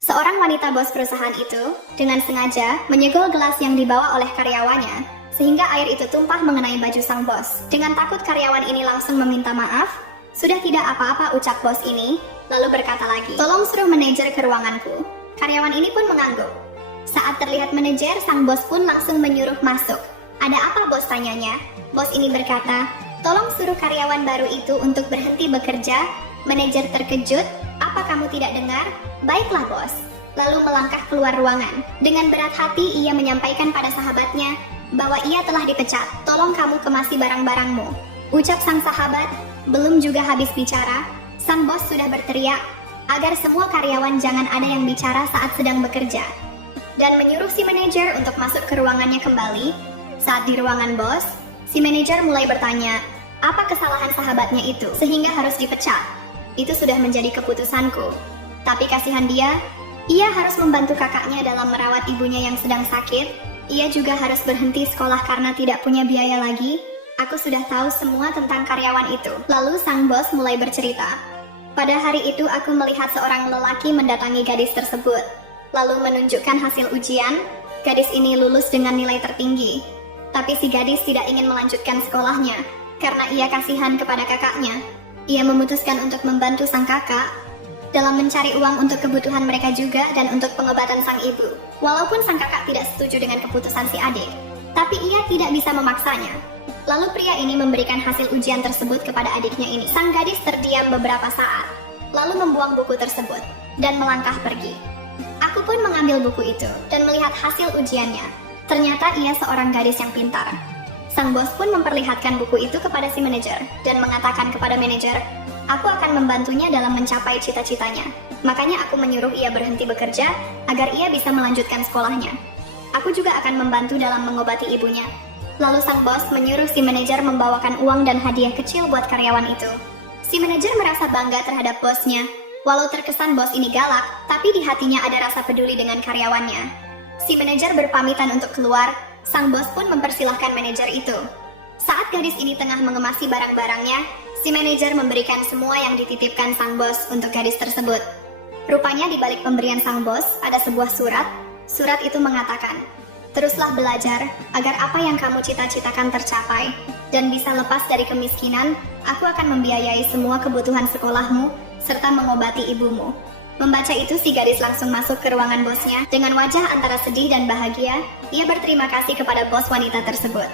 Seorang wanita bos perusahaan itu dengan sengaja menyegel gelas yang dibawa oleh karyawannya, sehingga air itu tumpah mengenai baju sang bos. Dengan takut karyawan ini langsung meminta maaf, sudah tidak apa-apa ucap bos ini, lalu berkata lagi, "Tolong suruh manajer ke ruanganku." Karyawan ini pun mengangguk. Saat terlihat manajer, sang bos pun langsung menyuruh masuk. "Ada apa bos?" tanyanya. Bos ini berkata, "Tolong suruh karyawan baru itu untuk berhenti bekerja." Manajer terkejut, "Apa kamu tidak dengar?" "Baiklah bos." Lalu melangkah keluar ruangan. Dengan berat hati ia menyampaikan pada sahabatnya bahwa ia telah dipecat. "Tolong kamu kemasi barang-barangmu." Ucap sang sahabat, belum juga habis bicara, sang bos sudah berteriak agar semua karyawan jangan ada yang bicara saat sedang bekerja, dan menyuruh si manajer untuk masuk ke ruangannya kembali. Saat di ruangan bos, si manajer mulai bertanya, apa kesalahan sahabatnya itu sehingga harus dipecat. Itu sudah menjadi keputusanku. Tapi kasihan dia, ia harus membantu kakaknya dalam merawat ibunya yang sedang sakit. Ia juga harus berhenti sekolah karena tidak punya biaya lagi. Aku sudah tahu semua tentang karyawan itu. Lalu sang bos mulai bercerita. Pada hari itu aku melihat seorang lelaki mendatangi gadis tersebut, lalu menunjukkan hasil ujian. Gadis ini lulus dengan nilai tertinggi. Tapi si gadis tidak ingin melanjutkan sekolahnya karena ia kasihan kepada kakaknya. Ia memutuskan untuk membantu sang kakak dalam mencari uang untuk kebutuhan mereka juga dan untuk pengobatan sang ibu. Walaupun sang kakak tidak setuju dengan keputusan si adik, tapi ia tidak bisa memaksanya. Lalu pria ini memberikan hasil ujian tersebut kepada adiknya ini. Sang gadis terdiam beberapa saat, lalu membuang buku tersebut dan melangkah pergi. Aku pun mengambil buku itu dan melihat hasil ujiannya. Ternyata ia seorang gadis yang pintar. Sang bos pun memperlihatkan buku itu kepada si manajer dan mengatakan kepada manajer, "Aku akan membantunya dalam mencapai cita-citanya. Makanya aku menyuruh ia berhenti bekerja agar ia bisa melanjutkan sekolahnya. Aku juga akan membantu dalam mengobati ibunya." Lalu sang bos menyuruh si manajer membawakan uang dan hadiah kecil buat karyawan itu. Si manajer merasa bangga terhadap bosnya. Walau terkesan bos ini galak, tapi di hatinya ada rasa peduli dengan karyawannya. Si manajer berpamitan untuk keluar. Sang bos pun mempersilahkan manajer itu. Saat gadis ini tengah mengemasi barang-barangnya, si manajer memberikan semua yang dititipkan sang bos untuk gadis tersebut. Rupanya di balik pemberian sang bos ada sebuah surat. Surat itu mengatakan, "Teruslah belajar agar apa yang kamu cita-citakan tercapai dan bisa lepas dari kemiskinan. Aku akan membiayai semua kebutuhan sekolahmu serta mengobati ibumu." Membaca itu, si gadis langsung masuk ke ruangan bosnya. Dengan wajah antara sedih dan bahagia, ia berterima kasih kepada bos wanita tersebut.